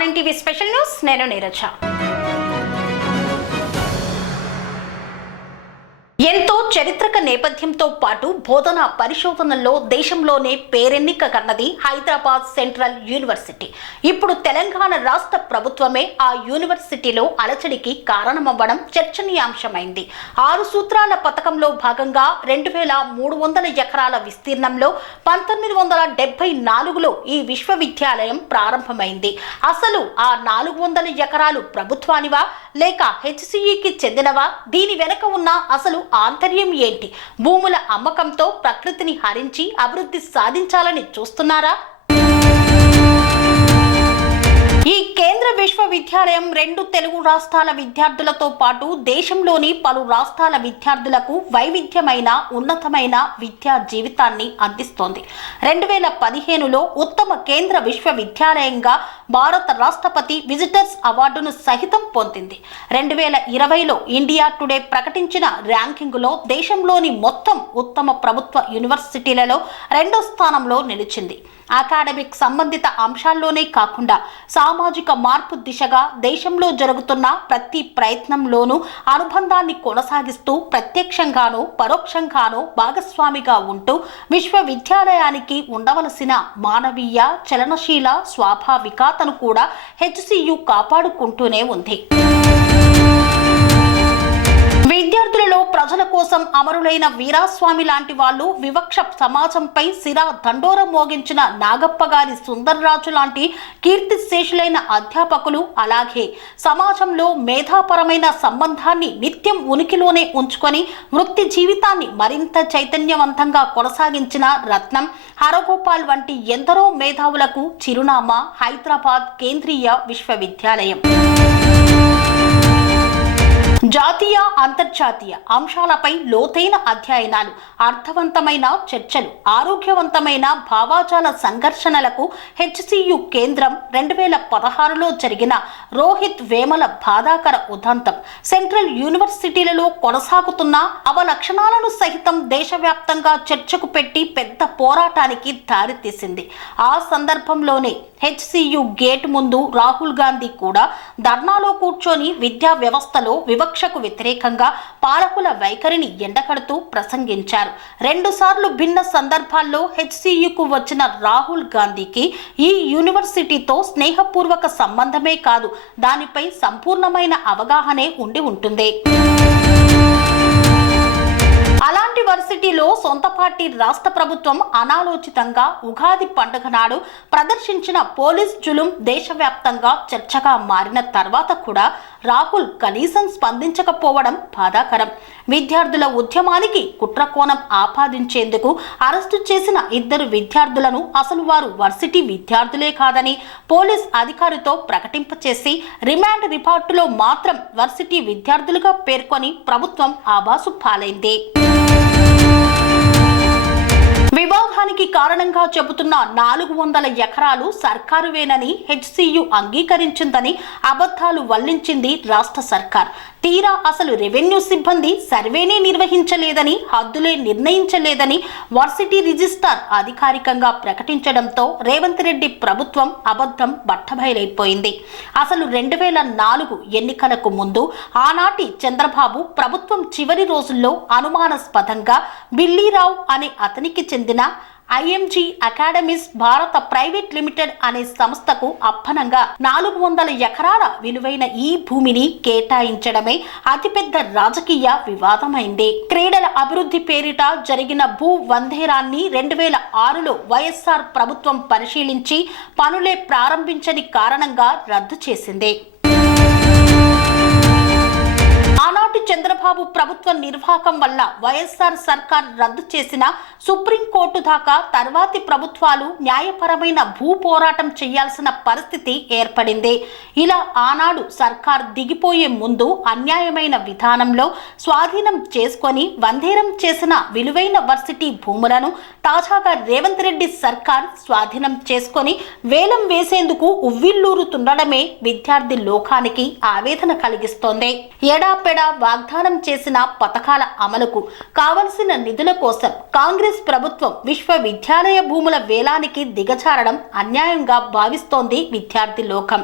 RN TV special news. నేను నీరజ. ఎంతో చరిత్రక నేపథ్యంతో పాటు బోధన పరిశోధనల్లో దేశంలోనే పేరెన్నిక కన్నది హైదరాబాద్ సెంట్రల్ యూనివర్సిటీ. ఇప్పుడు తెలంగాణ రాష్ట్ర ప్రభుత్వమే ఆ యూనివర్సిటీలో అలచడికి కారణమవ్వడం చర్చనీయాంశమైంది. ఆరు సూత్రాల పథకంలో భాగంగా రెండు వేల మూడు వందల ఎకరాల విస్తీర్ణంలో పంతొమ్మిది వందల డెబ్బై నాలుగులో ఈ విశ్వవిద్యాలయం ప్రారంభమైంది. అసలు ఆ నాలుగు వందల ఎకరాలు ప్రభుత్వానివా? లేక హెచ్సిఈకి చెందినవా? దీని వెనక ఉన్న అసలు ఆంతర్యం ఏంటి? భూముల అమ్మకంతో ప్రకృతిని హరించి అభివృద్ధి సాధించాలని చూస్తున్నారా? ఈ కేంద్ర విశ్వవిద్యాలయం రెండు తెలుగు రాష్ట్రాల విద్యార్థులతో పాటు దేశంలోని పలు రాష్ట్రాల విద్యార్థులకు వైవిధ్యమైన ఉన్నతమైన విద్యా జీవితాన్ని అందిస్తోంది. రెండు వేల పదిహేనులో ఉత్తమ కేంద్ర విశ్వవిద్యాలయంగా భారత రాష్ట్రపతి విజిటర్స్ అవార్డును సహితం పొందింది. రెండు వేల ఇరవైలో ఇండియా టుడే ప్రకటించిన ర్యాంకింగులో దేశంలోని మొత్తం ఉత్తమ ప్రభుత్వ యూనివర్సిటీలలో రెండో స్థానంలో నిలిచింది. అకాడమిక్ సంబంధిత అంశాల్లోనే కాకుండా సామాజిక మార్పు దిశగా దేశంలో జరుగుతున్న ప్రతి ప్రయత్నంలోనూ అనుబంధాన్ని కొనసాగిస్తూ ప్రత్యక్షంగానూ పరోక్షంగానూ భాగస్వామిగా ఉంటూ విశ్వవిద్యాలయానికి ఉండవలసిన మానవీయ చలనశీల స్వాభావికతను కూడా హెచ్సియు కాపాడుకుంటూనే ఉంది. ప్రజల కోసం అమరులైన వీరాస్వామి లాంటి వాళ్ళు వివక్ష సమాజంపై సిరా దండోరం మోగించిన నాగప్ప గారి సుందర్రాజు లాంటి కీర్తిశేషులైన అధ్యాపకులు అలాగే సమాజంలో మేధాపరమైన సంబంధాన్ని నిత్యం ఉనికిలోనే ఉంచుకొని వృత్తి జీవితాన్ని మరింత చైతన్యవంతంగా కొనసాగించిన రత్నం హరగోపాల్ వంటి ఎందరో మేధావులకు చిరునామా హైదరాబాద్ కేంద్రీయ విశ్వవిద్యాలయం. జాతీయ అంతర్జాతీయ అంశాలపై లోతైన అధ్యయనాలు అర్థవంతమైన చర్చలు ఆరోగ్యవంతమైన భావాజాల సంఘర్షణలకు హెచ్సియు కేంద్రం రెండు వేల పదహారులో జరిగిన రోహిత్ వేమల బాధాకర ఉదంతం సెంట్రల్ యూనివర్సిటీలలో కొనసాగుతున్న అవలక్షణాలను సహితం దేశవ్యాప్తంగా చర్చకు పెట్టి పెద్ద పోరాటానికి దారితీసింది. ఆ సందర్భంలోనే హెచ్సియు గేట్ ముందు రాహుల్ గాంధీ కూడా ధర్నాలో కూర్చొని విద్యా వ్యవస్థలో వివక్షకు వ్యతిరేకంగా పాలకుల వైఖరిని ఎండకడుతూ ప్రసంగించారు. రెండుసార్లు భిన్న సందర్భాల్లో హెచ్సియుకు వచ్చిన రాహుల్ గాంధీకి ఈ యూనివర్సిటీతో స్నేహపూర్వక సంబంధమే కాదు దానిపై సంపూర్ణమైన అవగాహనే ఉండి ఉంటుంది. అలాంటి వర్సిటీలో సొంత పార్టీ రాష్ట్ర ప్రభుత్వం అనాలోచితంగా ఉగాది పండుగ నాడు ప్రదర్శించిన పోలీస్ జులుం దేశవ్యాప్తంగా చర్చగా మారిన తర్వాత కూడా రాహుల్ కనీసం స్పందించకపోవడం బాధాకరం. విద్యార్థుల ఉద్యమానికి కుట్రకోణం ఆపాదించేందుకు అరెస్టు చేసిన ఇద్దరు విద్యార్థులను అసలు వారు వర్సిటీ విద్యార్థులే కాదని పోలీస్ అధికారితో ప్రకటింపచేసి రిమాండ్ రిపోర్టులో మాత్రం వర్సిటీ విద్యార్థులుగా పేర్కొని ప్రభుత్వం ఆబాసు పాలైంది. వివాదానికి కారణంగా చెబుతున్న నాలుగు వందల ఎకరాలు సర్కారువేనని హెచ్సియు అంగీకరించిందని అబద్ధాలు వల్లించింది రాష్ట్ర సర్కార్. తీరా అసలు రెవెన్యూ సిబ్బంది సర్వేనే నిర్వహించలేదని హద్దులే నిర్ణయించలేదని వర్సిటీ రిజిస్టార్ అధికారికంగా ప్రకటించడంతో రేవంత్ రెడ్డి ప్రభుత్వం అబద్ధం బట్టబయలైపోయింది. అసలు రెండు వేల నాలుగు ఎన్నికలకు ముందు ఆనాటి చంద్రబాబు ప్రభుత్వం చివరి రోజుల్లో అనుమానాస్పదంగా బిల్లీరావు అనే అతనికి చెందిన IMG academies Bharata private limited అనే సంస్థకు అప్పనంగా నాలుగు వందల ఎకరాల విలువైన ఈ భూమిని కేటాయించడమే అతిపెద్ద రాజకీయ వివాదమైంది. క్రీడల అభివృద్ధి పేరిట జరిగిన భూ వంధేరాన్ని రెండు వేల ఆరులో వైఎస్ఆర్ ప్రభుత్వం పరిశీలించి పనులే ప్రారంభించని కారణంగా రద్దు చేసింది. చంద్రబాబు ప్రభుత్వ నిర్వాహకం వల్ల వైఎస్ఆర్ సర్కార్ రద్దు చేసిన సుప్రీంకోర్టు దాకా తర్వాతి ప్రభుత్వాలు న్యాయపరమైన భూ పోరాటం చేయాల్సిన పరిస్థితి ఏర్పడింది. ఇలా ఆనాడు సర్కార్ దిగిపోయే ముందు అన్యాయమైన విధానంలో స్వాధీనం చేసుకొని వందేరం చేసిన విలువైన వర్సిటీ భూములను తాజాగా రేవంత్ రెడ్డి సర్కార్ స్వాధీనం చేసుకొని వేలం వేసేందుకు ఉవ్విల్లూరుతుండడమే విద్యార్థి లోకానికి ఆవేదన కలిగిస్తోంది. ఎడాపెడా వాగ్దానం వాగ్దానం చేసిన పథకాల అమలుకు కావలసిన నిధుల కోసం కాంగ్రెస్ ప్రభుత్వం విశ్వవిద్యాలయ భూముల వేలానికి దిగజారడం అన్యాయంగా భావిస్తోంది విద్యార్థి లోకం.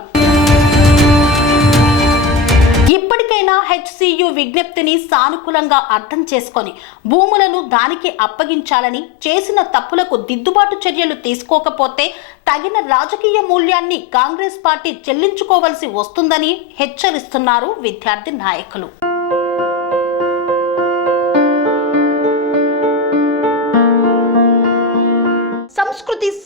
ఇప్పటికైనా హెచ్సియు విజ్ఞప్తిని సానుకూలంగా అర్థం చేసుకొని భూములను దానికి అప్పగించాలని చేసిన తప్పులకు దిద్దుబాటు చర్యలు తీసుకోకపోతే తగిన రాజకీయ మూల్యాన్ని కాంగ్రెస్ పార్టీ చెల్లించుకోవలసి వస్తుందని హెచ్చరిస్తున్నారు విద్యార్థి నాయకులు. Chaves